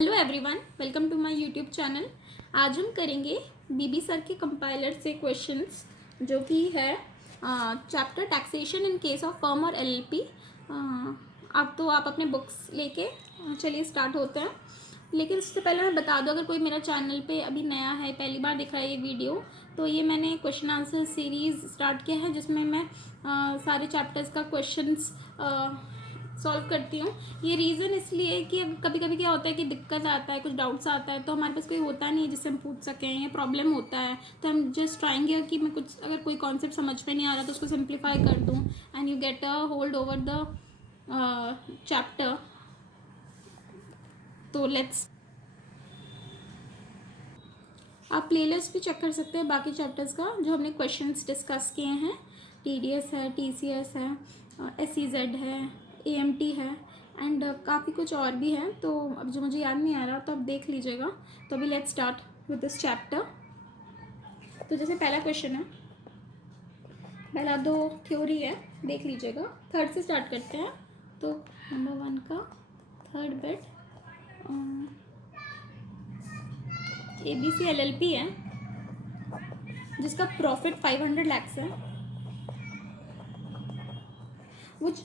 Hello everyone, welcome to my YouTube channel. आज हम करेंगे बीबी सर के कंपाइलर से क्वेश्चंस, जो कि है chapter taxation in case of firm और एलएलपी। अब तो आप अपने बुक्स लेके चलिए स्टार्ट होते हैं। लेकिन उससे पहले मैं बता दूं, अगर कोई मेरा चैनल पे अभी नया है, पहली बार दिख रहा है ये वीडियो, तो ये मैंने क्वेश्चन आंसर सीरीज़ स्टार्ट किया है, जिसमें मैं सारे चैप्टर्स का क्वेश्चंस सॉल्व करती हूँ। ये रीज़न इसलिए कि कभी कभी क्या होता है कि दिक्कत आता है, कुछ डाउट्स आता है, तो हमारे पास कोई होता नहीं है जिससे हम पूछ सकें, या प्रॉब्लम होता है, तो हम जस्ट ट्राइंगे कि मैं कुछ, अगर कोई कॉन्सेप्ट समझ में नहीं आ रहा तो उसको सिंप्लीफाई कर दूँ and you get a hold over the chapter. तो लेट्स, आप प्लेलिस्ट भी चेक कर सकते हैं बाकी चैप्टर्स का, जो हमने क्वेश्चंस डिस्कस किए हैं। टीडीएस है, टीसीएस है, एसईजेड है, एएमटी है, एंड काफ़ी कुछ और भी है, तो अब जो मुझे याद नहीं आ रहा तो आप देख लीजिएगा। तो अभी let's start with this chapter. तो जैसे पहला क्वेश्चन है, पहला दो थ्योरी है, देख लीजिएगा। थर्ड से स्टार्ट करते हैं। तो नंबर 1 का थर्ड बिट, एबीसी एलएलपी है, जिसका प्रॉफिट 500 lakhs है, which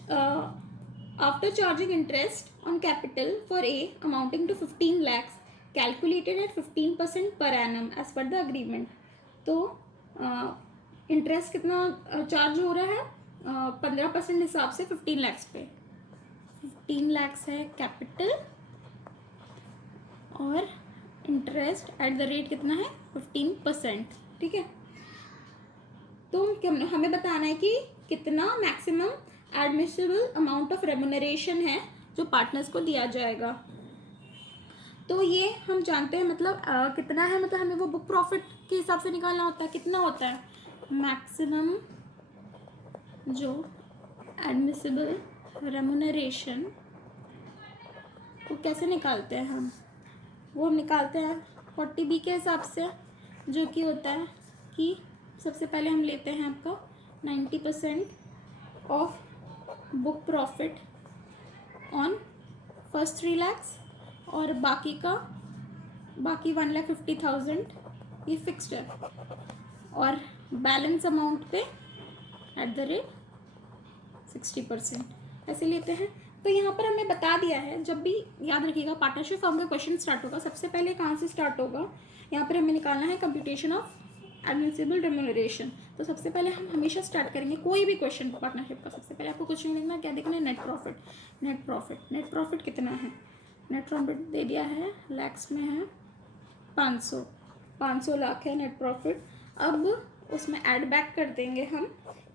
after charging interest on capital for A amounting to 15 lakhs calculated at 15% per annum as per the agreement। तो इंटरेस्ट कितना चार्ज हो रहा है? 15% हिसाब से 15 lakhs पे। 15 lakhs है कैपिटल, और इंटरेस्ट एट द रेट कितना है? 15%। ठीक है, तो हमें बताना है कि कितना maximum admissible amount of remuneration है जो पार्टनर्स को दिया जाएगा। तो ये हम जानते हैं, मतलब कितना है, मतलब हमें वो बुक प्रॉफिट के हिसाब से निकालना होता है। कितना होता है मैक्सिमम जो एडमिसिबल रेमुनरेशन, वो कैसे निकालते हैं हम? वो हम निकालते हैं 40B के हिसाब से, जो कि होता है कि सबसे पहले हम लेते हैं आपका 90% of book profit on first 3 lakhs, और बाकी 1,50,000 ये फिक्स्ड है, और बैलेंस अमाउंट पे एट द रेट 60% ऐसे लेते हैं। तो यहाँ पर हमें बता दिया है, जब भी याद रखिएगा पार्टनरशिप फॉर्म का क्वेश्चन स्टार्ट होगा, सबसे पहले कहाँ से स्टार्ट होगा? यहाँ पर हमें निकालना है कंप्यूटेशन ऑफ एडमिसिबल रेम्यूनरेशन। तो सबसे पहले हम हमेशा स्टार्ट करेंगे कोई भी क्वेश्चन पार्टनरशिप का, सबसे पहले आपको कुछ नहीं देखना, क्या देखना है? Net profit. Net profit, net profit कितना है? नेट प्रॉफिट दे दिया है, लैक्स में है 500 लाख है नेट प्रॉफिट। अब उसमें ऐड बैक कर देंगे हम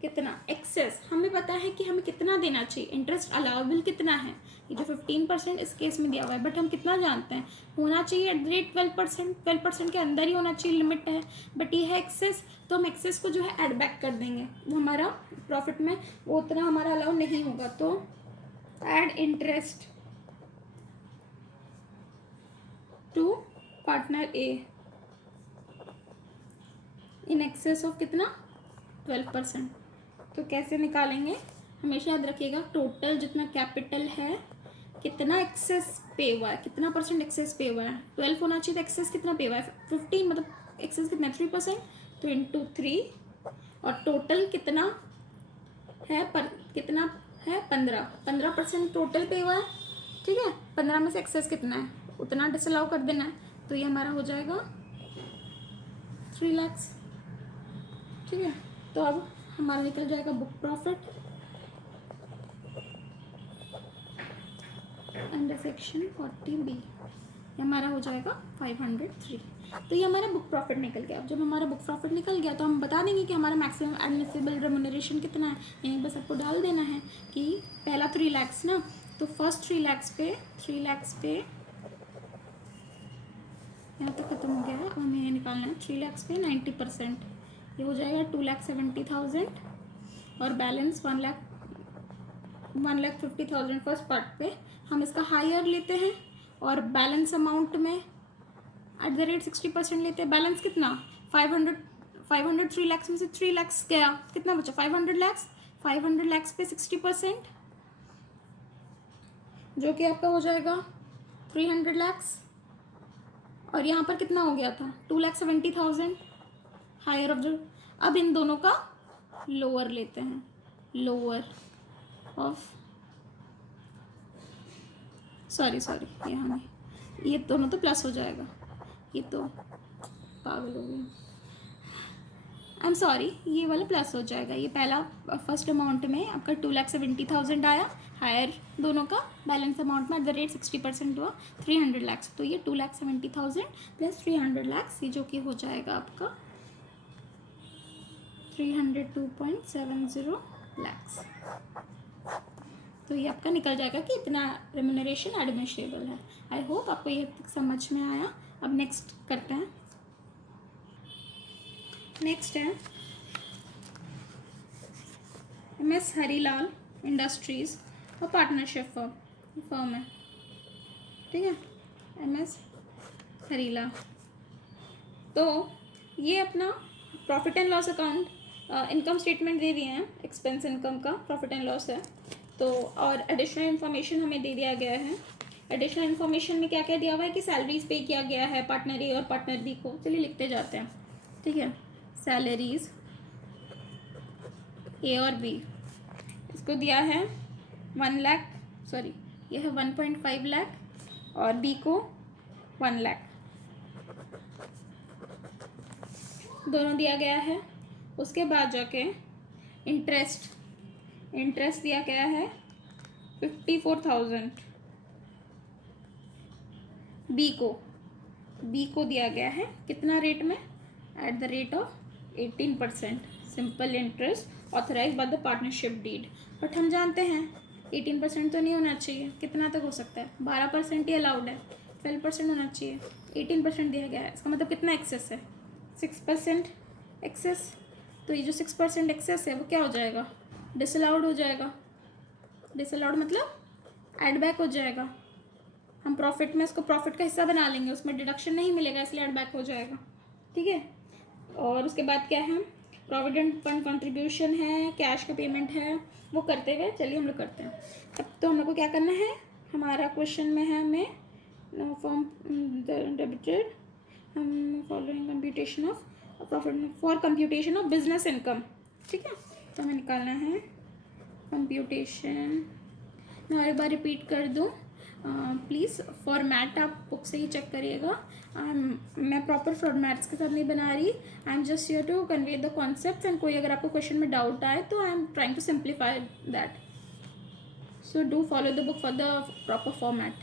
कितना? एक्सेस। हमें पता है कि हमें कितना देना चाहिए, इंटरेस्ट अलाउेबल कितना है, ये जो 15% इस केस में दिया हुआ है, बट हम कितना जानते हैं? होना चाहिए एट द रेट 12%, 12% के अंदर ही होना चाहिए, लिमिट है, बट ये है एक्सेस, तो हम एक्सेस को जो है ऐड बैक कर देंगे। वो हमारा प्रॉफिट में वो उतना हमारा अलाउ नहीं होगा, तो add interest to partner A in excess of कितना? 12%। तो कैसे निकालेंगे? हमेशा याद रखिएगा, टोटल जितना कैपिटल है, कितना एक्सेस पे हुआ है, कितना परसेंट एक्सेस पे हुआ है? 12 होना चाहिए, तो एक्सेस कितना पे हुआ है? 15, मतलब एक्सेस कितना? 3%, तो इंटू 3, और टोटल कितना है? कितना है? 15% टोटल पे हुआ है। ठीक है, 15 में से एक्सेस कितना है उतना डिसअलाउ कर देना है, तो ये हमारा हो जाएगा 3 lakhs। ठीक है, तो अब हमारा निकल जाएगा book profit under section 40B, ये हमारा हो जाएगा 503। तो ये हमारा बुक प्रॉफिट निकल गया। अब जब हमारा बुक प्रॉफिट निकल गया, तो हम बता देंगे कि हमारा मैक्सिमम एडमिसिबल रेमुनरेशन कितना है। यहीं बस आपको डाल देना है कि पहला 3 lakhs ना, तो फर्स्ट 3 lakhs पे यहाँ तक खत्म हो गया है। अब हमें ये निकालना है 3 lakhs पे 90%, ये हो जाएगा 2,70,000, और बैलेंस 1,50,000 फर्स्ट पार्ट पे। हम इसका हायर लेते हैं, और बैलेंस अमाउंट में एट द रेट 60% लेते हैं। बैलेंस कितना? 500 3 lakhs में से 3 lakhs गया, कितना बचा? 500 lakhs। 500 lakhs पे 60%, जो कि आपका हो जाएगा 300 lakhs। और यहाँ पर कितना हो गया था 2,70,000 हायर ऑफ द। अब इन दोनों का लोअर लेते हैं, लोअर ऑफ, सॉरी यहाँ नहीं, ये दोनों तो प्लस हो जाएगा, ये तो पागल हो गई, आई एम सॉरी, ये वाला प्लस हो जाएगा। ये पहला फर्स्ट अमाउंट में आपका 2,70,000 आया हायर दोनों का, बैलेंस अमाउंट में एट द रेट 60% हुआ 300 लाख। तो ये 2,70,000 प्लस 300 लाख, ये जो कि हो जाएगा आपका 302.70 लाख। तो ये आपका निकल जाएगा कि इतना रेम्यूनरेशन एडमिनिस्ट्रेबल है। आई होप आपको ये समझ में आया। अब नेक्स्ट करते हैं। नेक्स्ट है MS हरीलाल इंडस्ट्रीज़ और पार्टनरशिप फर्म है, ठीक है, MS हरीलाल। तो ये अपना profit and loss account, income statement दे दिए हैं, एक्सपेंस इनकम का प्रॉफिट एंड लॉस है। तो और एडिशनल इन्फॉर्मेशन हमें दे दिया गया है। एडिशनल इन्फॉर्मेशन में क्या क्या दिया हुआ है कि सैलरीज पे किया गया है पार्टनर ए और पार्टनर बी को। चलिए लिखते जाते हैं, ठीक है। सैलरीज ए और बी, इसको दिया है 1 लाख, सॉरी ये है 1.5 लाख, और बी को 1 लाख, दोनों दिया गया है। उसके बाद जाके इंटरेस्ट दिया गया है 54,000 बी को दिया गया है कितना रेट में, at the rate of 18% simple interest authorize by the partnership deed. But हम जानते हैं 18% तो नहीं होना चाहिए, कितना तक हो सकता है, 12% ही अलाउड है, 12% होना चाहिए, 18% दिया गया है। इसका मतलब कितना एक्सेस है, 6% एक्सेस। तो ये जो 6% एक्सेस है वो क्या हो जाएगा, डिसअलाउड हो जाएगा। डिसअलाउड मतलब ऐड बैक हो जाएगा। हम प्रॉफिट में इसको प्रॉफिट का हिस्सा बना लेंगे, उसमें डिडक्शन नहीं मिलेगा, इसलिए ऐड बैक हो जाएगा, ठीक है। और उसके बाद क्या है, प्रोविडेंट फंड कंट्रीब्यूशन है, कैश का पेमेंट है, वो करते हुए चलिए हम लोग करते हैं। अब तो हम लोग को क्या करना है, हमारा क्वेश्चन में है हमें no form debited following computation of profit for computation of business income, ठीक है। तो हमें निकालना है कंप्यूटेशन। मैं और एक बार रिपीट कर दूँ, प्लीज़ फॉर्मेट आप बुक से ही चेक करिएगा। मैं प्रॉपर फॉर्मेट्स के साथ नहीं बना रही, I am just here to convey the concepts and कोई अगर आपको क्वेश्चन में डाउट आए तो I am trying to simplify that, so do follow the book for the proper format,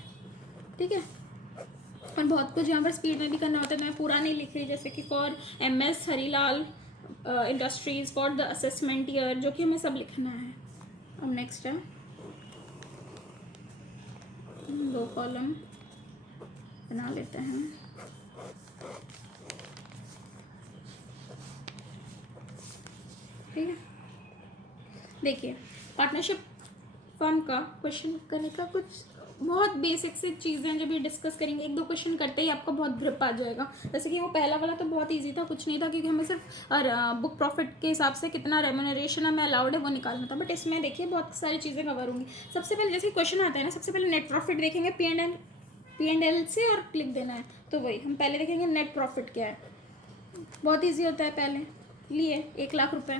ठीक है। और बहुत कुछ यहाँ पर स्पीड में भी करना होता है, तो मैं पूरा नहीं लिख रही, जैसे कि for MS Harilal industries for the assessment year, जो कि हमें सब लिखना है। अब नेक्स्ट है 2 कॉलम बना लेते हैं, ठीक है। देखिए पार्टनरशिप फर्म का क्वेश्चन करने का कुछ बहुत बेसिक से चीज़ें हैं, जब ये डिस्कस करेंगे 1-2 क्वेश्चन करते ही आपको बहुत ग्रिप आ जाएगा। जैसे कि वो पहला वाला तो बहुत इजी था, कुछ नहीं था, क्योंकि हमें सिर्फ बुक प्रॉफिट के हिसाब से कितना रेम्यूनरेशन हमें अलाउड है वो निकालना था। बट इसमें देखिए बहुत सारी चीज़ें कवर होंगी। सबसे पहले जैसे क्वेश्चन आता है ना, सबसे पहले नेट प्रॉफिट देखेंगे P&L से, और क्लिक देना है। तो वही हम पहले देखेंगे नेट प्रॉफिट क्या है, बहुत ईजी होता है। पहले लिए 1 लाख रुपये,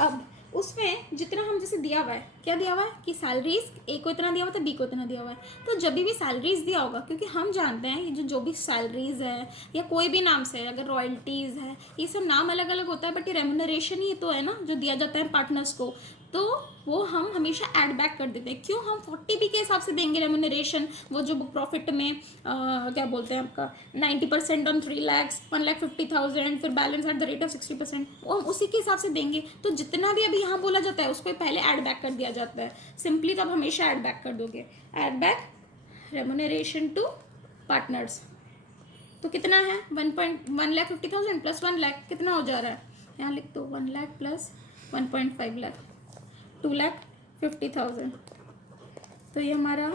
अब उसमें जितना हम जैसे दिया हुआ है, क्या दिया हुआ है कि सैलरीज ए को इतना दिया हुआ था, बी को इतना दिया हुआ है। तो जब भी सैलरीज दिया होगा, क्योंकि हम जानते हैं ये जो भी सैलरीज है या कोई भी नाम से, अगर रॉयल्टीज़ है, ये सब नाम अलग अलग होता है, बट ये रेम्यूनरेशन ही तो है ना जो दिया जाता है पार्टनर्स को, तो वो हम हमेशा ऐड बैक कर देते हैं। क्यों, हम 40B के हिसाब से देंगे रेम्यूनरेशन, वो जो बुक प्रॉफिट में क्या बोलते हैं आपका 90% ऑन 3 लाख 1,50,000, फिर balance eight the rate of 60%, वो हम उसी के हिसाब से देंगे। तो जितना भी अभी यहाँ बोला जाता है उसको पहले ऐड बैक कर दिया जाता है सिंपली, तब हमेशा ऐड बैक कर दोगे। Add back remuneration to partners, तो कितना है 1,50,000 प्लस 1 लाख, कितना हो जा रहा है, यहाँ लिख दो 1 लाख प्लस 1.5 लाख, 2,50,000। तो ये हमारा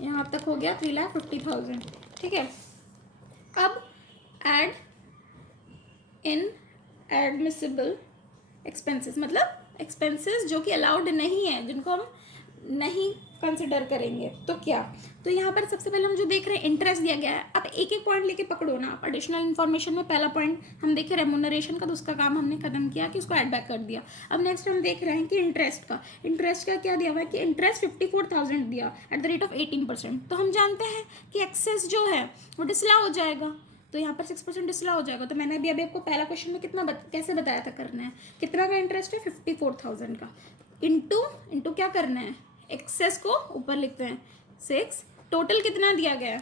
यहाँ तक हो गया 3,50,000, ठीक है। अब ऐड इन एडमिसिबल एक्सपेंसेस, मतलब एक्सपेंसेस जो कि अलाउड नहीं है, जिनको हम नहीं कंसिडर करेंगे तो क्या, तो यहाँ पर सबसे पहले हम जो देख रहे हैं इंटरेस्ट दिया गया है। अब एक एक पॉइंट लेके पकड़ो ना। एडिशनल इन्फॉर्मेशन में पहला पॉइंट हम देखे रेमुनरेशन का, तो उसका काम हमने खत्म किया कि उसको ऐड बैक कर दिया। अब नेक्स्ट हम देख रहे हैं कि इंटरेस्ट का क्या दिया हुआ है कि इंटरेस्ट 54,000 दिया एट द रेट ऑफ 18%। तो हम जानते हैं कि एक्सेस जो है वो डिसअलाउ हो जाएगा, तो यहाँ पर 6% डिसअलाउ हो जाएगा। तो मैंने अभी आपको पहला क्वेश्चन में कितना कैसे बताया था करना है, कितना का इंटरेस्ट है 54,000 का, इंटू क्या करना है, एक्सेस को ऊपर लिखते हैं 6, टोटल कितना दिया गया है,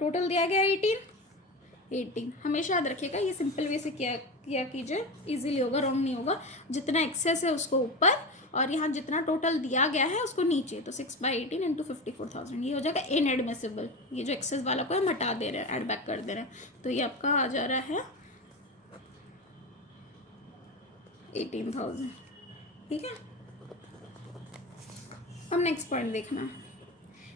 टोटल दिया गया 18। हमेशा याद रखिएगा, ये सिंपल वे से किया कीजिए, इजीली होगा, रॉन्ग नहीं होगा। जितना एक्सेस है उसको ऊपर और यहाँ जितना टोटल दिया गया है उसको नीचे, तो 6/18 इंटू 54,000 ये हो जाएगा इनएडमिसिबल। ये जो एक्सेस वाला को हम हटा दे रहे हैं, ऐड बैक कर दे रहे हैं, तो ये आपका आ जा रहा है 18,000। ठीक है, अब नेक्स्ट पॉइंट देखना है।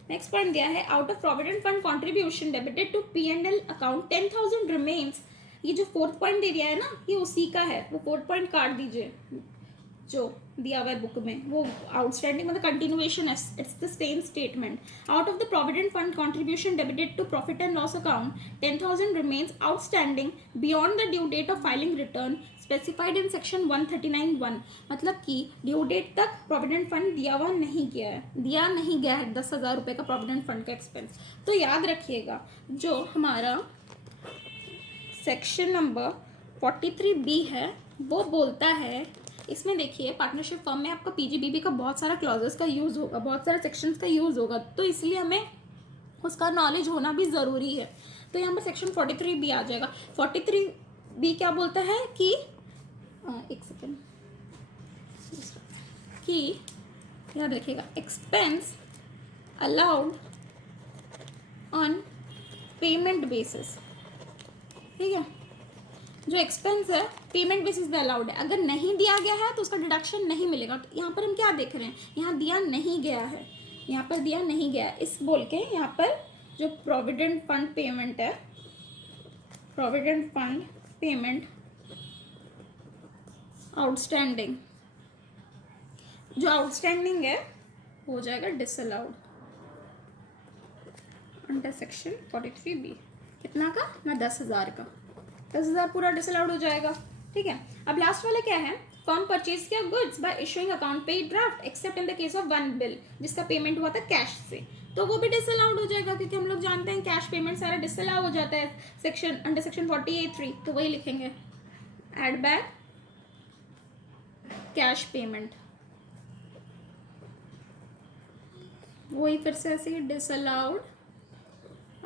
नेक्स्ट पॉइंट दिया है out of provident fund contribution debited to P&L account 10,000 remains. ये जो फोर्थ पॉइंट दे दिया है ना, ये उसी का है, वो फोर्थ पॉइंट काट दीजिए जो दिया हुआ है बुक में, वो आउटस्टैंडिंग मतलब कंटिन्यूएशन है, it's the same statement. Out of the provident fund contribution debited to profit and loss account 10,000 remains outstanding beyond the due date of filing return specified in section 139(1). मतलब कि due date तक provident fund दिया नहीं गया है 10,000 रुपये का provident fund का एक्सपेंस। तो याद रखिएगा, जो हमारा सेक्शन नंबर 43B है वो बोलता है, इसमें देखिए पार्टनरशिप फर्म में आपका PGBB का बहुत सारा क्लॉजेस का यूज़ होगा, बहुत सारे सेक्शंस का यूज़ होगा, तो इसलिए हमें उसका नॉलेज होना भी ज़रूरी है। तो यहाँ पर सेक्शन 43B आ जाएगा। 43B क्या बोलता है कि एक सेकेंड, कि याद रखिएगा, expense allowed on payment basis. ठीक है, जो एक्सपेंस है पेमेंट बेसिस पे अलाउड है, अगर नहीं दिया गया है तो उसका डिडक्शन नहीं मिलेगा। तो यहाँ पर हम क्या देख रहे हैं, यहाँ दिया नहीं गया है, यहाँ पर दिया नहीं गया है, इस बोल के यहाँ पर जो प्रोविडेंट फंड पेमेंट है, प्रोविडेंट फंड पेमेंट आउटस्टैंडिंग, जो आउटस्टैंडिंग है हो जाएगा डिसअलाउड अंडर सेक्शन 43B। कितना का ना 10,000 का, 10,000 पूरा डिसअलाउड हो जाएगा। ठीक है, अब लास्ट वाला क्या है, फर्म परचेज किया goods by issuing account paid draft accept in the case of one bill, जिसका पेमेंट हुआ था कैश से, तो वो भी डिसअलाउड हो जाएगा, क्योंकि हम लोग जानते हैं कैश पेमेंट सारा डिसअलाउ हो जाता है सेक्शन अंडर सेक्शन 48(3). तो वही लिखेंगे, एड बैक कैश पेमेंट, वही फिर से ऐसे ही डिसअलाउड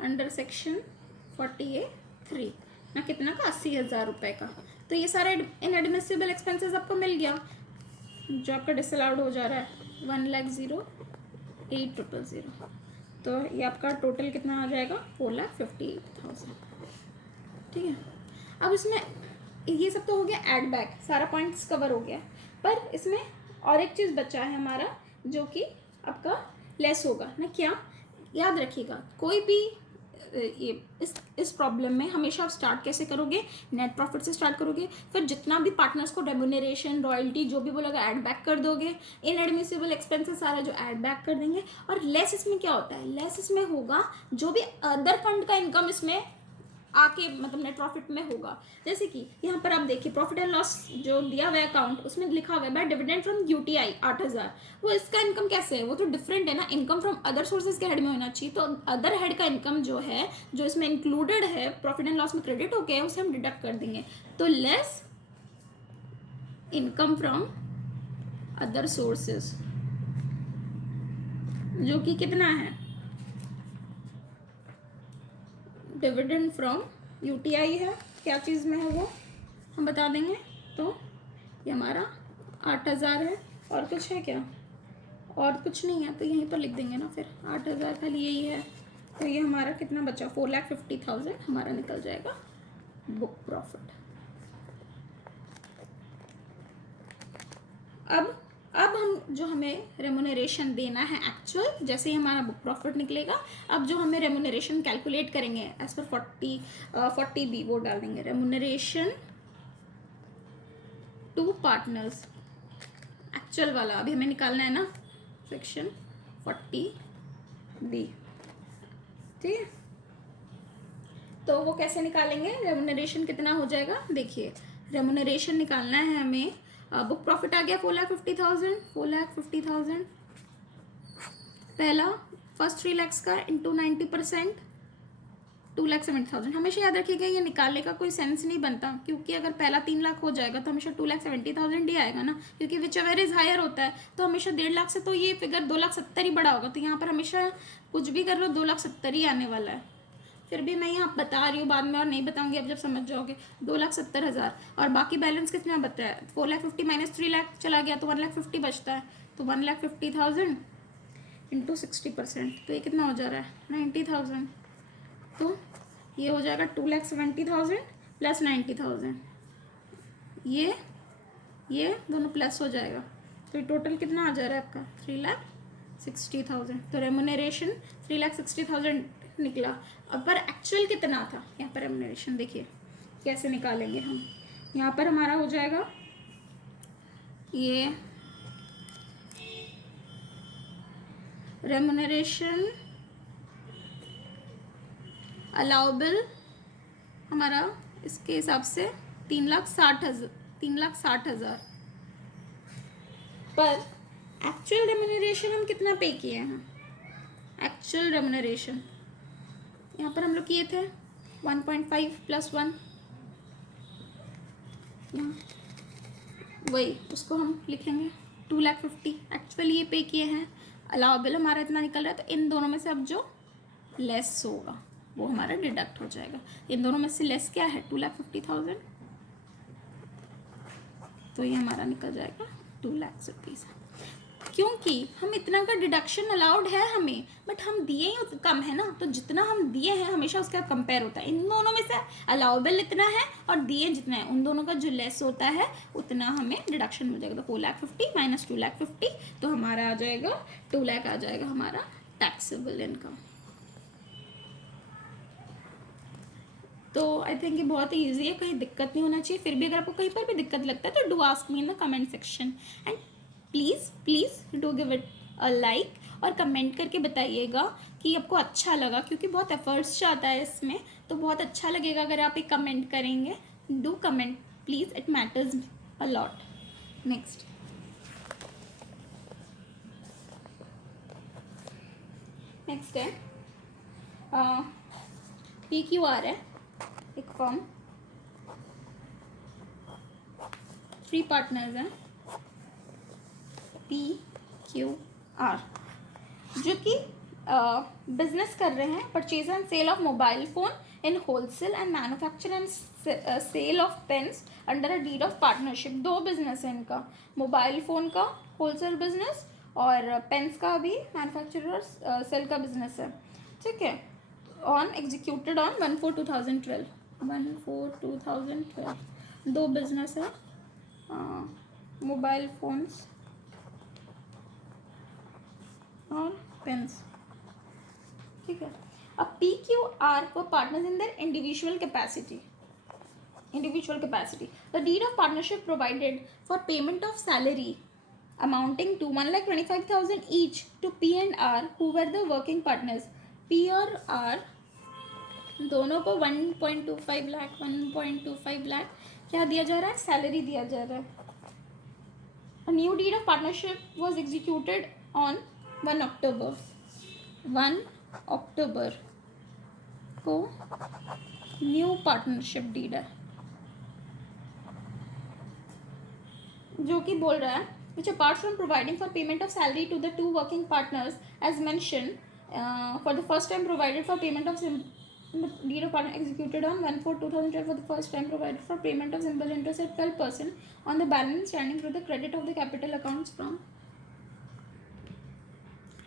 अंडर सेक्शन 48(3) ना, कितना का 80,000 रुपये का। तो ये सारे इनएडमिसिबल एक्सपेंसेस आपको मिल गया, जो आपका डिसअलाउड हो जा रहा है 1,08,000। तो ये आपका टोटल कितना आ जाएगा 4,58,000। ठीक है, अब इसमें ये सब तो हो गया ऐड बैक, सारा पॉइंट्स कवर हो गया, पर इसमें और एक चीज़ बचा है हमारा, जो कि आपका लेस होगा ना। क्या, याद रखिएगा, कोई भी ये इस प्रॉब्लम में हमेशा आप स्टार्ट कैसे करोगे, नेट प्रॉफिट से स्टार्ट करोगे, फिर जितना भी पार्टनर्स को रेम्यूनरेशन रॉयल्टी जो भी बोलेगा ऐड बैक कर दोगे, इनएडमिसिबल एक्सपेंसेस सारा जो ऐड बैक कर देंगे। और लेस इसमें क्या होता है, लेस इसमें होगा जो भी अदर फंड का इनकम इसमें आके मतलब नेट प्रॉफिट में होगा। जैसे कि यहाँ पर आप देखिए प्रॉफिट एंड लॉस जो दिया हुआ है अकाउंट, उसमें लिखा हुआ है डिविडेंड फ्रॉम UTI 8,000, वो इसका इनकम कैसे है, वो तो डिफरेंट है ना, इनकम फ्रॉम अदर सोर्सेज के हेड में होना चाहिए। तो अदर हेड का इनकम जो है, जो इसमें इंक्लूडेड है प्रॉफिट एंड लॉस में क्रेडिट हो गया, उसे हम डिडक्ट कर देंगे। तो less income from other sources, जो कि कितना है, डिविडेंड फ्रॉम UTI है, क्या चीज़ में है वो हम बता देंगे। तो ये हमारा 8,000 है, और कुछ है क्या, और कुछ नहीं है, तो यहीं पर लिख देंगे ना, फिर 8,000 खाली यही है। तो ये हमारा कितना बचा 4,50,000 हमारा निकल जाएगा बुक प्रॉफिट। अब हम जो हमें रेम्यूनरेशन देना है एक्चुअल, जैसे ही हमारा बुक प्रॉफिट निकलेगा, अब जो हमें रेम्यूनरेशन कैलकुलेट करेंगे एज पर 40B वो डाल देंगे, रेम्यूनरेशन टू पार्टनर्स एक्चुअल वाला अभी हमें निकालना है ना, सेक्शन 40 दी। ठीक है, तो वो कैसे निकालेंगे, रेमुनरेशन कितना हो जाएगा, देखिए रेमुनरेशन निकालना है हमें। बुक प्रॉफिट आ गया 4,50,000, 4,50,000 पहला, फर्स्ट 3 lakhs का इंटू 90%, 2,70,000। हमेशा याद रखिएगा ये निकालने का कोई सेंस नहीं बनता, क्योंकि अगर पहला 3 लाख हो जाएगा तो हमेशा 2,70,000 ही आएगा ना, क्योंकि विच एवर इज हायर होता है तो हमेशा 1.5 लाख से तो ये फिगर 2,70,000 ही बड़ा होगा। तो यहाँ पर हमेशा कुछ भी कर लो 2,70,000 ही आने वाला है। फिर भी मैं यहाँ बता रही हूँ, बाद में और नहीं बताऊंगी, अब जब समझ जाओगे। 2,70,000 और बाकी बैलेंस कितना बताया, 4,50,000 माइनस 3 लाख चला गया तो 1,50,000 बचता है। तो 1,50,000 इंटू 60%, तो ये कितना हो जा रहा है 90,000। तो ये हो जाएगा 2,70,000 प्लस 90,000, ये दोनों प्लस हो जाएगा, तो ये टोटल कितना आ जा रहा है आपका 3,60,000। तो रेमुनरेशन 3,60,000 निकला। अब पर एक्चुअल कितना था, यहाँ पर रेमुनरेशन देखिए कैसे निकालेंगे हम। यहाँ पर हमारा हो जाएगा ये रेमुनरेशन अलाउबल हमारा इसके हिसाब से 3,60,000 पर एक्चुअल रेमुनरेशन हम कितना पे किए हैं। एक्चुअल रेमुनरेशन यहाँ पर हम लोग किए थे 1.5 + 1, वही उसको हम लिखेंगे 2,50,000 एक्चुअली ये पे किए हैं। अलाउबल हमारा इतना निकल रहा है, तो इन दोनों में से अब जो लेस होगा वो हमारा डिडक्ट हो जाएगा। इन दोनों में से लेस क्या है 2,50,000, तो ये हमारा निकल जाएगा 2 लाख रुपीज़। क्योंकि हम इतना का डिडक्शन अलाउड है हमें, बट हम दिए ही कम है ना, तो जितना हम दिए हैं हमेशा उसका कंपेयर होता है। इन दोनों में से अलाउबल इतना है और दिए जितना है, उन दोनों का जो लेस होता है उतना हमें डिडक्शन मिल जाएगा। तो 4,50,000 माइनस 2,50,000, तो हमारा आ जाएगा 2 लाख आ जाएगा हमारा टैक्सेबल इनकम। तो आई थिंक ये बहुत ही ईजी है, कहीं दिक्कत नहीं होना चाहिए। फिर भी अगर आपको कहीं पर भी दिक्कत लगता है तो do ask me in the comment section, and please do give it a like, और कमेंट करके बताइएगा कि आपको अच्छा लगा, क्योंकि बहुत एफर्ट्स जाता है इसमें, तो बहुत अच्छा लगेगा अगर आप एक कमेंट करेंगे। Do comment please, it matters a lot. Next है PQR है एक फॉर्म, 3 पार्टनर्स हैं PQR, जो कि बिजनेस कर रहे हैं, purchase and sale of mobile phone in wholesale and manufacture and sale of pens under a deed of partnership. 2 business है इनका, मोबाइल फ़ोन का होलसेल बिजनेस और पेन्स का भी मैन्युफैक्चर और सेल का बिजनेस है। ठीक है, ऑन एग्जीक्यूटेड ऑन 1/4/2012, 1/4/2012। 2 बिजनेस है, मोबाइल फोन्स और पेन्स। ठीक है, अब PQR को partners in their individual capacity. The deed of partnership provided for payment of salary amounting to 1,25,000 each to P and R, who were the working partners. P और R दोनों को 1.25 लाख 1.25 लाख क्या दिया जा रहा है, सैलरी दिया जा रहा है। A new deed of partnership was executed on 1 October। 1 अक्टूबर को न्यू पार्टनरशिप डीड है, जो कि बोल रहा है which apart from providing for payment of salary to the 2 working partners as mentioned, for the first time provided for payment of the deed of partner executed on 1/4/2012, for the first time provided for payment of simple interest at 12% on the balance standing through the credit of the capital accounts from।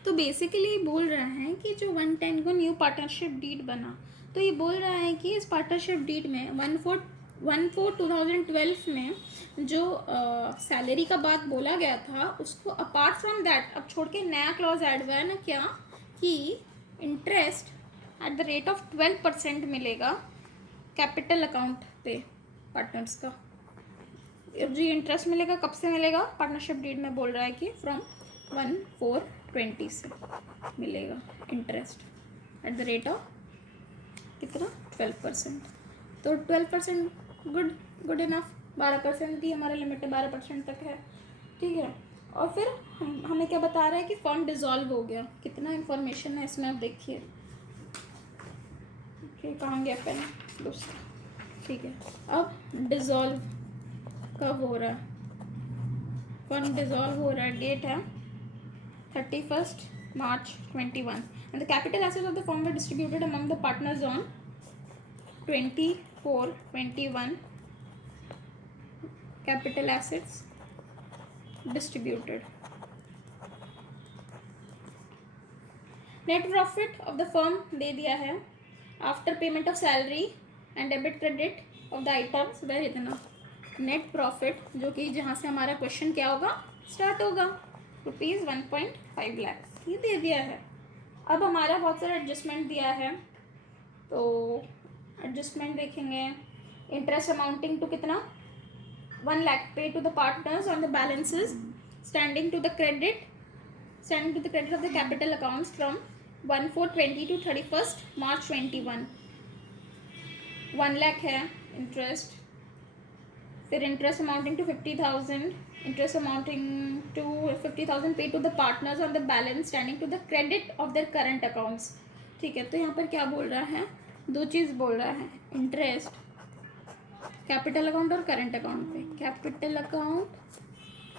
तो basically बोल रहा है कि जो 110 को new partnership deed बना, तो ये बोल रहा है कि इस पार्टनरशिप डीड में 1/4/2012 में जो सैलरी का बात बोला गया था उसको अपार्ट फ्रॉम दैट अब छोड़ के नया क्लॉज ऐड हुआ है ना, क्या कि interest eight the rate of 12% मिलेगा कैपिटल अकाउंट पे पार्टनर्स का। जो इंटरेस्ट मिलेगा कब से मिलेगा, पार्टनरशिप डीड में बोल रहा है कि फ्रॉम 1/4 20 से मिलेगा interest eight the rate of कितना 12%। तो 12% गुड इनफ। 12% ही हमारा लिमिट है, 12% तक है, ठीक है। और फिर हमें क्या बता रहा है कि फर्म डिसॉल्व हो गया। कितना इन्फॉर्मेशन है इसमें, आप देखिए। ओके, कहाँ गया पेन दूसरा, ठीक है। अब डिसॉल्व कब हो रहा है, फर्म डिसॉल्व हो रहा है, डेट है 31 March 21 and the capital assets of the firm were distributed among the partners on 24/21। capital assets distributed। net profit of the firm दे दिया है after payment of salary and debit credit of the items where इतना net profit, जो कि जहाँ से हमारा question क्या होगा स्टार्ट होगा, ₹1.5 लाख, ये दे दिया है। अब हमारा बहुत सारा एडजस्टमेंट दिया है, तो एडजस्टमेंट देखेंगे। इंटरेस्ट अमाउंटिंग टू कितना 1 lakh pay to the partners on the balances standing to the credit of the capital accounts from 1/4/20 to 31 March 21। 1 lakh है इंटरेस्ट। फिर interest amounting to 50,000, interest amounting to 50,000 pay to the partners on the balance standing to the credit of their current accounts, ठीक है। तो यहाँ पर क्या बोल रहा है, दो चीज़ बोल रहा है, इंटरेस्ट कैपिटल अकाउंट और करंट अकाउंट पे। कैपिटल अकाउंट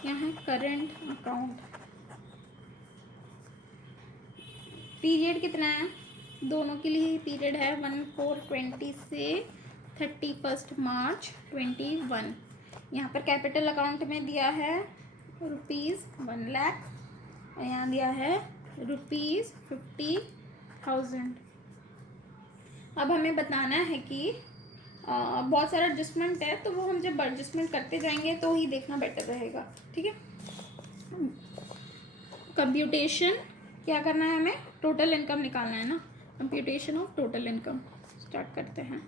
यहाँ है, करंट अकाउंट। पीरियड कितना है, दोनों के लिए पीरियड है 1/4/20 से 31 March 21। यहाँ पर कैपिटल अकाउंट में दिया है ₹1 लाख और यहाँ दिया है ₹50,000। अब हमें बताना है कि बहुत सारा एडजस्टमेंट है, तो वो हम जब एडजस्टमेंट करते जाएंगे तो ही देखना बेटर रहेगा, ठीक है। कंप्यूटेशन क्या करना है, हमें टोटल इनकम निकालना है ना। Computation of total income start करते हैं।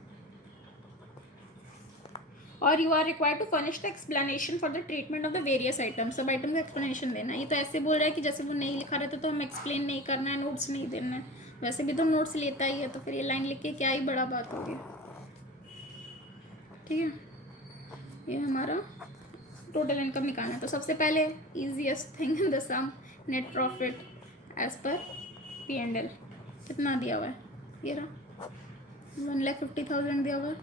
और you are required to furnish the explanation for the treatment of the various item. सब आइटम का एक्सप्लेनेशन देना है। ये तो ऐसे बोल रहा है कि जैसे वो नहीं लिखा रहता तो हमें एक्सप्लेन नहीं करना है, नोट्स नहीं देना है। वैसे भी तो नोट्स लेता ही है, तो फिर ये लाइन लिख के क्या ही बड़ा बात होगी, ठीक है। ये हमारा टोटल इनकम निकालना है। तो सबसे पहले easiest thing the sum net profit as per P&L कितना दिया हुआ है, ये रहा 1,50,000 दिया हुआ है,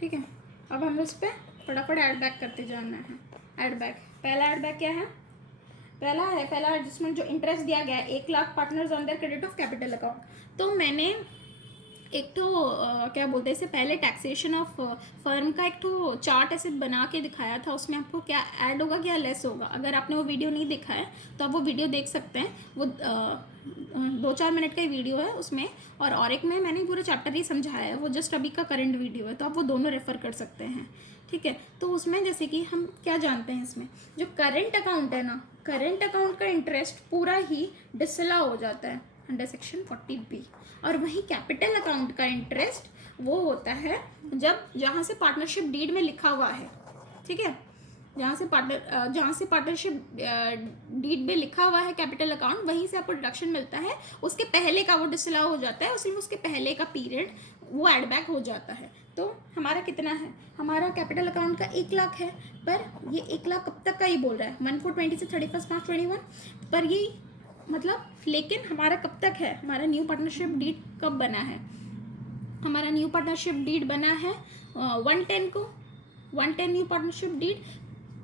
ठीक है। अब हमें उस पर फटाफट ऐड बैक करते जाना है। ऐड बैक, पहला ऐड बैक क्या है, पहला एडजस्टमेंट जो इंटरेस्ट दिया गया है 1 lakh partners on their credit of capital account. तो मैंने एक तो क्या बोलते हैं, इससे पहले टैक्सेशन ऑफ फर्म का एक तो चार्ट ऐसे बना के दिखाया था, उसमें आपको क्या ऐड होगा क्या लेस होगा। अगर आपने वो वीडियो नहीं देखा है तो आप वो वीडियो देख सकते हैं, वो 2-4 मिनट का ही वीडियो है उसमें। और एक में मैंने पूरा चैप्टर ही समझाया है, वो जस्ट अभी का करंट वीडियो है, तो आप वो दोनों रेफ़र कर सकते हैं, ठीक है। तो उसमें जैसे कि हम क्या जानते हैं, इसमें जो करंट अकाउंट है ना, करंट अकाउंट का इंटरेस्ट पूरा ही डिसअलाउ हो जाता है अंडर सेक्शन 40B। और वहीं कैपिटल अकाउंट का इंटरेस्ट वो होता है जब जहाँ से पार्टनरशिप डीड में लिखा हुआ है, ठीक है। जहाँ से पार्टनरशिप डीड में लिखा हुआ है कैपिटल अकाउंट, वहीं से आपको डिडक्शन मिलता है। उसके पहले का वो डिसअलाउ हो जाता है, उसके पहले का पीरियड वो ऐड बैक हो जाता है। तो हमारा कितना है, हमारा कैपिटल अकाउंट का 1 लाख है, पर ये 1 लाख कब तक का ही बोल रहा है 1/4/20 से 31 March 21, पर ये मतलब लेकिन हमारा कब तक है, हमारा न्यू पार्टनरशिप डीड कब बना है, हमारा न्यू पार्टनरशिप डीड बना है 110 को, 110 न्यू पार्टनरशिप डीड।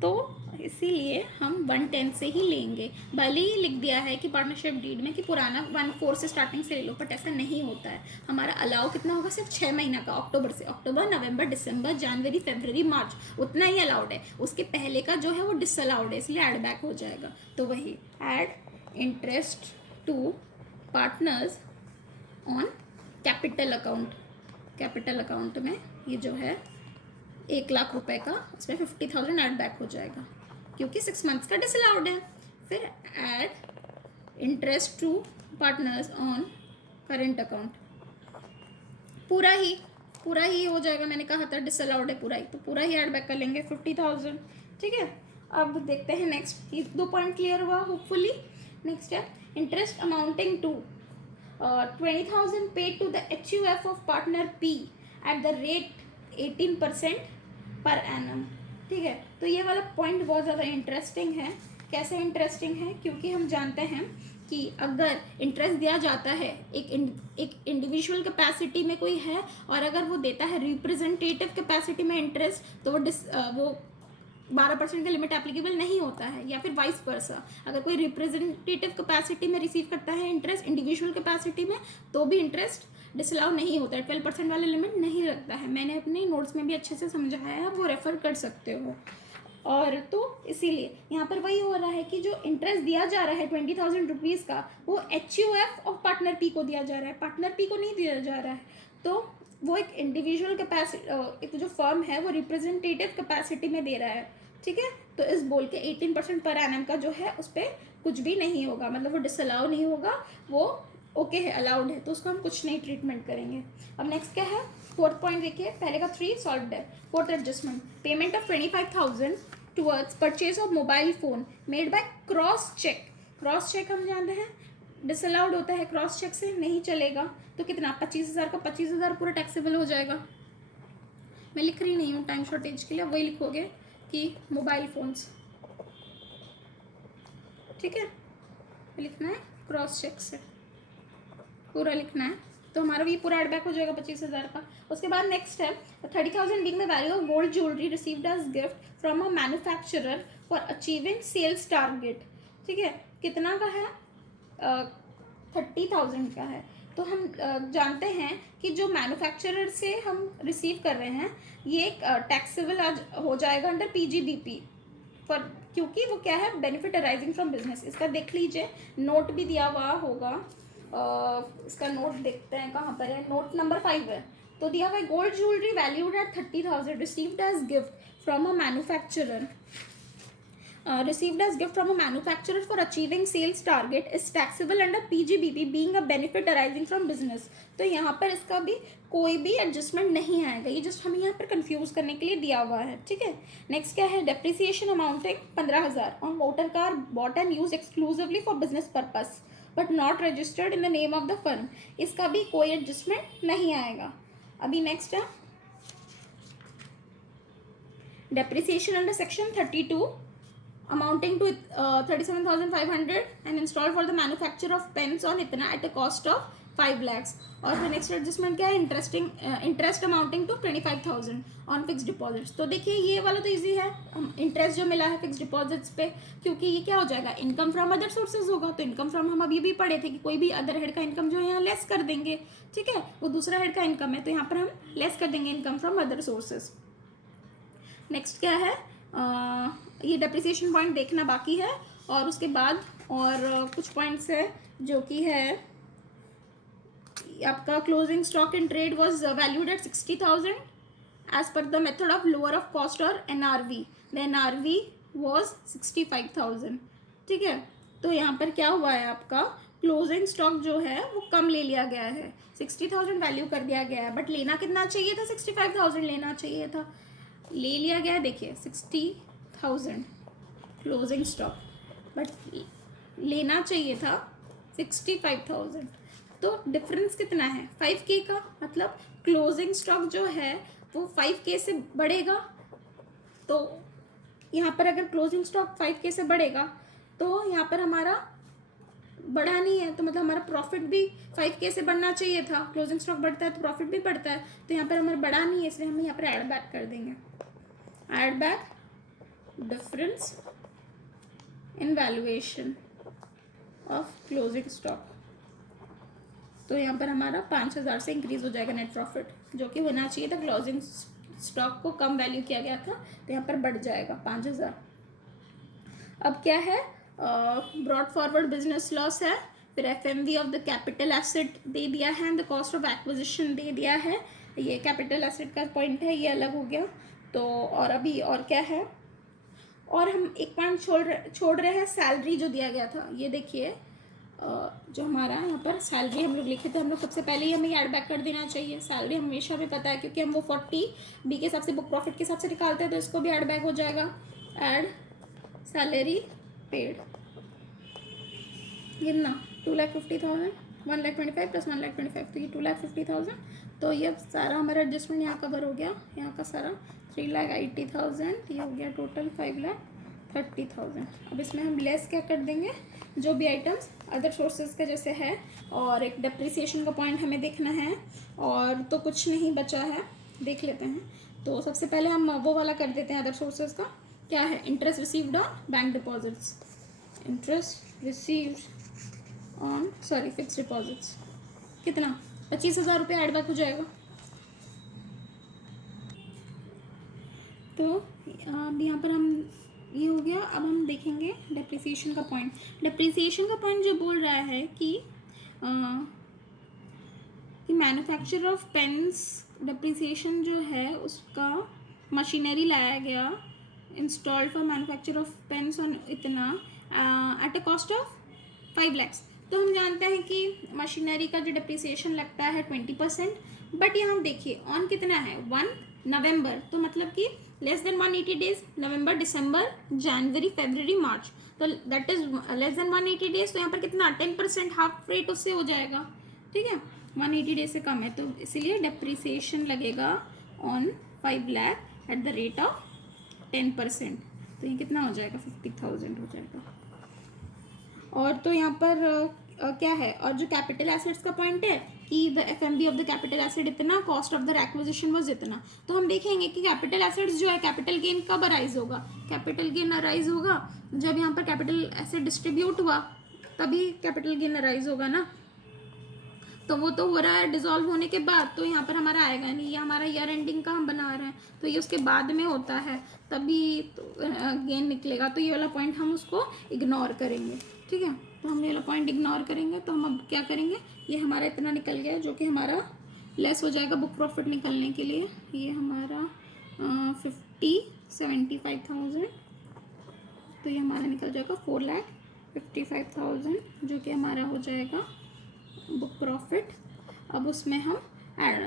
तो इसीलिए हम 110 से ही लेंगे। भले ही लिख दिया है कि पार्टनरशिप डीड में कि पुराना 1/4 से स्टार्टिंग से ले लो, बट ऐसा नहीं होता है। हमारा अलाउ कितना होगा, सिर्फ 6 महीना का, अक्टूबर नवंबर दिसंबर जनवरी फरवरी मार्च, उतना ही अलाउड है। उसके पहले का जो है वो डिसअलाउड है, इसलिए ऐड बैक हो जाएगा। तो वही add interest to partners on capital account. Capital account में ये जो है 1 लाख रुपए का, उसमें 50,000 ऐड बैक हो जाएगा क्योंकि 6 मंथ्स का डिसअलाउड है। फिर add interest to partners on current account, पूरा ही हो जाएगा। मैंने कहा था डिसअलाउड है पूरा ही, तो पूरा ही ऐड बैक कर लेंगे 50,000, ठीक है। अब देखते हैं नेक्स्ट, ये 2 पॉइंट क्लियर हुआ होपफुली। नेक्स्ट है interest amounting to 20,000 paid to the HUF of partner P at the rate 18% per annum. ठीक है, तो ये वाला पॉइंट बहुत ज़्यादा इंटरेस्टिंग है। कैसे इंटरेस्टिंग है? क्योंकि हम जानते हैं कि अगर इंटरेस्ट दिया जाता है एक इंडिविजुअल कैपेसिटी में कोई है और अगर वो देता है रिप्रेजेंटेटिव कैपेसिटी में इंटरेस्ट, तो वो 12% का लिमिट एप्लीकेबल नहीं होता है। या फिर वाइस वर्सा, अगर कोई रिप्रेजेंटेटिव कैपेसिटी में रिसीव करता है इंटरेस्ट इंडिविजुअल कैपेसिटी में, तो भी इंटरेस्ट डिसअलाउ नहीं होता है, 12% वाला लिमिट नहीं लगता है। मैंने अपने नोट्स में भी अच्छे से समझाया है, वो रेफर कर सकते हो। और तो इसीलिए यहाँ पर वही हो रहा है कि जो इंटरेस्ट दिया जा रहा है 20,000 रुपीज़ का, वो HUF ऑफ पार्टनर P को दिया जा रहा है, पार्टनर P को नहीं दिया जा रहा है। तो वो एक इंडिविजुअल कैपेसिटी, एक जो फर्म है वो रिप्रेजेंटेटिव कैपेसिटी में दे रहा है। ठीक है, तो इस बोल के 18% पर एनम का जो है उस पर कुछ भी नहीं होगा, मतलब वो डिसअलाउ नहीं होगा, वो ओके है, अलाउड है, तो उसको हम कुछ नहीं ट्रीटमेंट करेंगे। अब नेक्स्ट क्या है? फोर्थ पॉइंट देखिए, पहले का 3 सॉल्व है। Fourth adjustment, payment of 25,000 towards purchase of mobile phone made by cross cheque. Cross cheque हम जानते हैं डिसअलाउड होता है, क्रॉस चेक से नहीं चलेगा। तो कितना? 25,000 का 25,000 पूरा टैक्सेबल हो जाएगा। मैं लिख रही नहीं हूँ टाइम शॉर्टेज के लिए, वही लिखोगे कि मोबाइल फोन्स। ठीक है, लिखना है क्रॉस चेक से, पूरा लिखना है, तो हमारा भी पूरा एड बैक हो जाएगा 25,000 का। उसके बाद नेक्स्ट है 30,000 being the value of gold jewellery received as gift from a manufacturer for achieving sales target. ठीक है, कितना का है? 30,000 का है। तो हम जानते हैं कि जो मैन्युफैक्चरर से हम रिसीव कर रहे हैं ये टैक्सेबल हो जाएगा अंडर PGBP फॉर, क्योंकि वो क्या है? Benefit arising from business. इसका देख लीजिए, नोट भी दिया हुआ होगा। इसका नोट देखते हैं कहाँ पर है, नोट नंबर 5 है। तो दिया हुआ है gold jewellery valued at 30,000 received as gift from a manufacturer received as gift from a manufacturer for achieving sales target is taxable under PGBP being a benefit arising from business। तो यहाँ पर इसका भी कोई भी एडजस्टमेंट नहीं आएगा, ये जस्ट हमें यहाँ पर कंफ्यूज करने के लिए दिया हुआ है। ठीक है, नेक्स्ट क्या है? Depreciation amounting 15,000 on motor car bought and use exclusively for business purpose but not registered in the name of the firm. इसका भी कोई एडजस्टमेंट नहीं आएगा। अभी नेक्स्ट है depreciation under section 32 amounting to 37,500 and installed for the manufacture of pens on इतना at a cost of 5 lakhs। और फिर नेक्स्ट एडजस्टमेंट क्या है? Interest amounting to 25,000 on fix deposits. तो देखिए ये वाला तो इजी है, इंटरेस्ट जो मिला है फिक्स डिपॉजिट्स पे, क्योंकि ये क्या हो जाएगा? इनकम फ्रॉम अदर सोर्सेज होगा। तो इनकम फ्रॉम हम अभी भी पढ़े थे कि कोई भी अदर हेड का इनकम जो है यहाँ लेस कर देंगे। ठीक है, वो दूसरा हेड का इनकम है, तो यहाँ पर हम लेस कर देंगे income from other sources. Next क्या है? ये डेप्रिसिएशन पॉइंट देखना बाकी है, और उसके बाद और कुछ पॉइंट्स है जो कि है आपका closing stock in trade was valued at 60,000 as per the method of lower of cost और NRV। The NRV was 65,000। ठीक है, तो यहाँ पर क्या हुआ है? आपका क्लोजिंग स्टॉक जो है वो कम ले लिया गया है, 60,000 वैल्यू कर दिया गया है, बट लेना कितना चाहिए था? 65,000 लेना चाहिए था, ले लिया गया है। देखिए 60,000 क्लोजिंग स्टॉक, बट लेना चाहिए था 65,000। तो डिफरेंस कितना है? 5K का। मतलब क्लोजिंग स्टॉक जो है वो 5K से बढ़ेगा। तो यहाँ पर अगर क्लोजिंग स्टॉक 5K से बढ़ेगा तो यहाँ पर हमारा बढ़ा नहीं है, तो मतलब हमारा प्रॉफिट भी 5K से बढ़ना चाहिए था। क्लोजिंग स्टॉक बढ़ता है तो प्रॉफिट भी बढ़ता है, तो यहाँ पर हमारा बढ़ा नहीं है, इसलिए हम यहाँ पर ऐड बैक कर देंगे। Add back difference in valuation of closing stock. तो यहाँ पर हमारा 5,000 से इंक्रीज हो जाएगा नेट प्रॉफिट, जो कि होना चाहिए था। क्लोजिंग स्टॉक को कम वैल्यू किया गया था, तो यहाँ पर बढ़ जाएगा 5,000। अब क्या है? ब्रॉड फॉरवर्ड बिजनेस लॉस है, फिर FMV of the capital asset दे दिया है, द कॉस्ट ऑफ एक्विजिशन दे दिया है। ये कैपिटल एसेट का पॉइंट है, ये अलग हो गया। तो और अभी और क्या है? और हम एक पॉइंट छोड़ रहे हैं, सैलरी जो दिया गया था। ये देखिए जो हमारा यहाँ पर सैलरी हम लोग लिखे थे, हम लोग सबसे पहले ही हमें ऐड बैक कर देना चाहिए। सैलरी हमेशा हमें पता है, क्योंकि हम वो 40B के हिसाब से बुक प्रॉफिट के हिसाब से निकालते हैं, तो इसको भी ऐड बैक हो जाएगा। Add salary paid. कितना 2,50,000, 1,25,000 प्लस 1,25,000, तो ये 2,50,000। तो ये सारा हमारा एडजस्टमेंट यहाँ कवर हो गया, यहाँ का सारा 3,80,000, ये हो गया टोटल 5,30,000। अब इसमें हम लेस क्या कर देंगे, जो भी आइटम्स अदर सोर्सेज का जैसे है, और एक डेप्रिसिएशन का पॉइंट हमें देखना है, और तो कुछ नहीं बचा है, देख लेते हैं। तो सबसे पहले हम वो वाला कर देते हैं अदर सोर्सेज का, क्या है, interest received on bank deposits, interest received on sorry fix deposits, कितना 25,000 रुपये एडबैक हो जाएगा। तो अब यहाँ पर हम ये हो गया। अब हम देखेंगे डेप्रिसिएशन का पॉइंट। डेप्रिसिएशन का पॉइंट जो बोल रहा है कि मैन्युफैक्चर ऑफ पेन्स डेप्रिसिएशन जो है उसका, मशीनरी लाया गया installed for manufacture of pens on इतना at a cost of 5 lakhs। तो हम जानते हैं कि मशीनरी का जो डेप्रिसिएशन लगता है 20%, बट यहाँ देखिए ऑन कितना है 1 नवंबर, तो मतलब कि लेस देन 180 डेज, नवंबर दिसंबर जनवरी फरवरी मार्च, तो that is less than 180 days. तो यहाँ पर कितना 10% हाफ रेट उससे हो जाएगा, ठीक है, 180 डेज से कम है, तो इसीलिए डेप्रिसिएशन लगेगा on 5 lakh eight the rate of 10%। तो ये कितना हो जाएगा 50,000 हो जाएगा। और तो यहाँ पर क्या है, और जो कैपिटल एसेट्स का पॉइंट है कि the FMV of the capital asset इतना, cost of the acquisition was इतना। तो हम देखेंगे कि कैपिटल एसेट्स जो है, कैपिटल गेन कब अराइज होगा, कैपिटल गेन अराइज होगा जब यहाँ पर कैपिटल एसेट डिस्ट्रीब्यूट हुआ, तभी कैपिटल गेन अराइज होगा ना। तो वो तो हो रहा है डिसॉल्व होने के बाद, तो यहाँ पर हमारा आएगा नहीं, ये हमारा ईयर एंडिंग का हम बना रहे हैं, तो ये उसके बाद में होता है, तभी तो गेन निकलेगा। तो ये वाला पॉइंट हम उसको इग्नोर करेंगे, ठीक है। तो हम ये वाला पॉइंट इग्नोर करेंगे। तो हम अब क्या करेंगे, ये हमारा इतना निकल गया जो कि हमारा लेस हो जाएगा बुक प्रॉफिट निकलने के लिए। ये हमारा 75,000, तो ये हमारा निकल जाएगा 4,55,000, जो कि हमारा हो जाएगा बुक प्रॉफिट। अब उसमें हम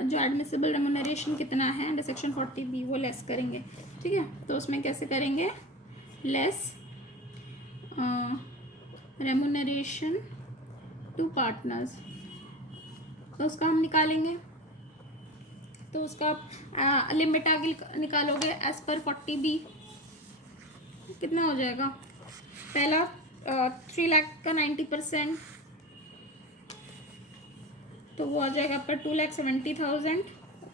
जो एडमिसिबल रेम्यूनरेशन कितना है अंडर सेक्शन 40B वो लेस करेंगे, ठीक है। तो उसमें कैसे करेंगे, लेस रेम्यूनरेशन टू पार्टनर्स, तो उसका हम निकालेंगे। तो उसका लिमिट आगे निकालोगे एज पर 40B, कितना हो जाएगा, पहला 3 लाख का 90%, तो वो आ जाएगा पर 2,70,000,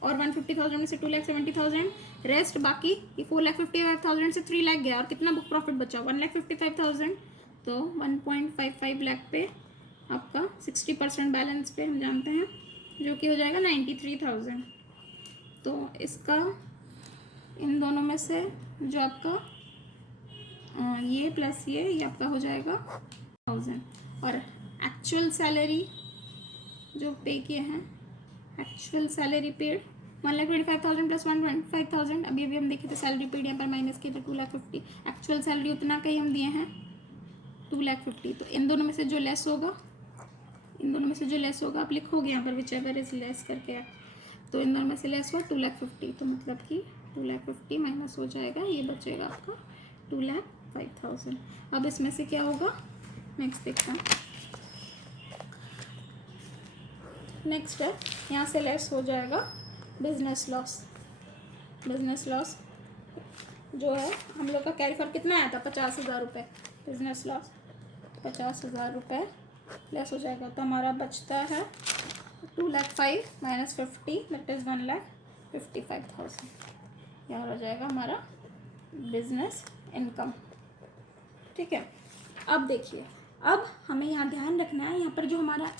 और 150,000 में से 2,70,000 रेस्ट, बाकी ये 4,55,000 से 3 लाख गया, और कितना बुक प्रॉफिट बचा 1,55,000। तो 1.55 लाख पे आपका 60% बैलेंस पे हम जानते हैं, जो कि हो जाएगा 93,000। तो इसका इन दोनों में से जो आपका ये प्लस ये आपका हो जाएगा 1000, और एक्चुअल सैलरी जो पे किए हैं, एक्चुअल सैलरी पेड 1,25,000 प्लस 125,000, अभी हम देखे थे सैलरी पेड यहाँ पर माइनस किए थे 2,50,000, एक्चुअल सैलरी उतना का ही हम दिए हैं 2,50,000। तो इन दोनों में से जो लेस होगा, इन दोनों में से जो लेस होगा आप लिखोगे यहाँ पर विच एवर इज लेस करके, तो इन दोनों में से लेस हुआ 2,50,000, तो मतलब कि 2,50,000 माइनस हो जाएगा, ये बचेगा आपका 2,05,000। अब इसमें से क्या होगा, नेक्स्ट देखते हैं। नेक्स्ट है, यहाँ से लेस हो जाएगा बिजनेस लॉस। बिजनेस लॉस जो है हम लोग का कैरी फॉर कितना आया था 50,000 रुपये, बिजनेस लॉस 50,000 रुपये लेस हो जाएगा, तो हमारा बचता है 2,05,000 माइनस 50 दैट इज़ 1,55,000। यह हो जाएगा हमारा बिजनेस इनकम, ठीक है। अब देखिए, अब हमें यहाँ ध्यान रखना है, यहाँ पर जो हमारा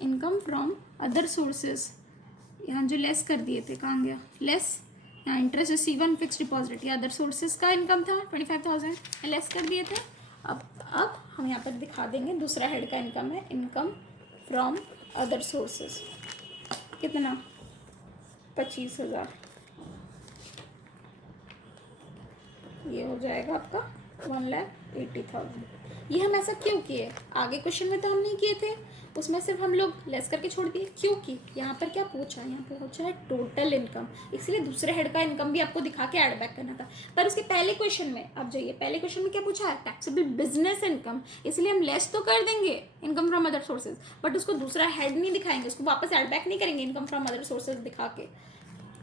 इनकम फ्रॉम अदर सोर्सेज यहाँ जो लेस कर दिए थे, कहाँ गया लेस, यहाँ interest receive on fix deposit, या अदर सोर्सेज का इनकम था 25,000 लेस कर दिए थे। अब हम यहाँ पर दिखा देंगे दूसरा हेड का इनकम है, इनकम फ्रॉम अदर सोर्सेज, कितना 25,000, ये हो जाएगा आपका 1,80,000। ये हम ऐसा क्यों किए, आगे क्वेश्चन में तो हम नहीं किए थे, उसमें सिर्फ हम लोग लेस करके छोड़ दिए, क्योंकि यहाँ पर क्या पूछा है, यहाँ पर पूछा है टोटल इनकम, इसलिए दूसरे हेड का इनकम भी आपको दिखा के ऐड बैक करना था। पर उसके पहले क्वेश्चन में आप जाइए, पहले क्वेश्चन में क्या पूछा है, टैक्सेबल बिजनेस इनकम, इसलिए हम लेस तो कर देंगे income from other sources, but उसको दूसरा हेड नहीं दिखाएंगे, उसको वापस ऐड बैक नहीं करेंगे इनकम फ्रॉम अदर सोर्सेज दिखा के,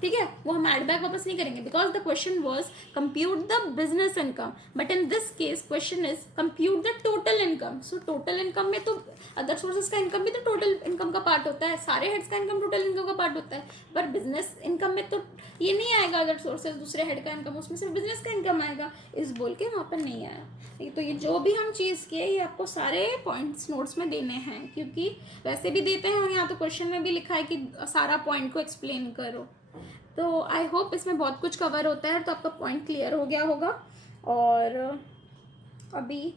ठीक है, वो हम ऐड बैक वापस नहीं करेंगे, because the question was compute the business income, but in this case question is compute the total income. So total income में तो अदर सोर्सेज का इनकम भी तो टोटल इनकम का पार्ट होता है, सारे हेड्स का इनकम टोटल इनकम का पार्ट होता है, पर बिजनेस इनकम में तो ये नहीं आएगा अदर सोर्सेज दूसरे हेड का इनकम, उसमें सिर्फ बिजनेस का इनकम आएगा, इस बोल के वहाँ पर नहीं आया। तो ये जो भी हम चीज़ किए ये आपको सारे पॉइंट्स नोट्स में देने हैं, क्योंकि वैसे भी देते हैं और यहाँ तो क्वेश्चन में भी लिखा है कि सारा पॉइंट को एक्सप्लेन करो। तो आई होप इसमें बहुत कुछ कवर होता है, तो आपका पॉइंट क्लियर हो गया होगा। और अभी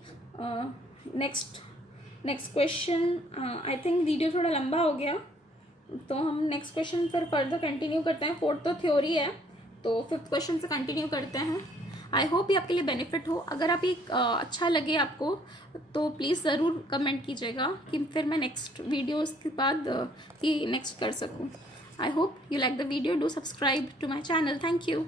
next question, I think video थोड़ा लंबा हो गया, तो हम नेक्स्ट क्वेश्चन पर फर्दर कंटिन्यू करते हैं। 4th तो थ्योरी है, तो 5th क्वेश्चन से कंटिन्यू करते हैं। आई होप ये आपके लिए बेनिफिट हो। अगर आप ये अच्छा लगे आपको तो प्लीज़ ज़रूर कमेंट कीजिएगा कि फिर मैं नेक्स्ट वीडियोस के बाद कि नेक्स्ट कर सकूँ। I hope you like the video. Do subscribe to my channel. Thank you.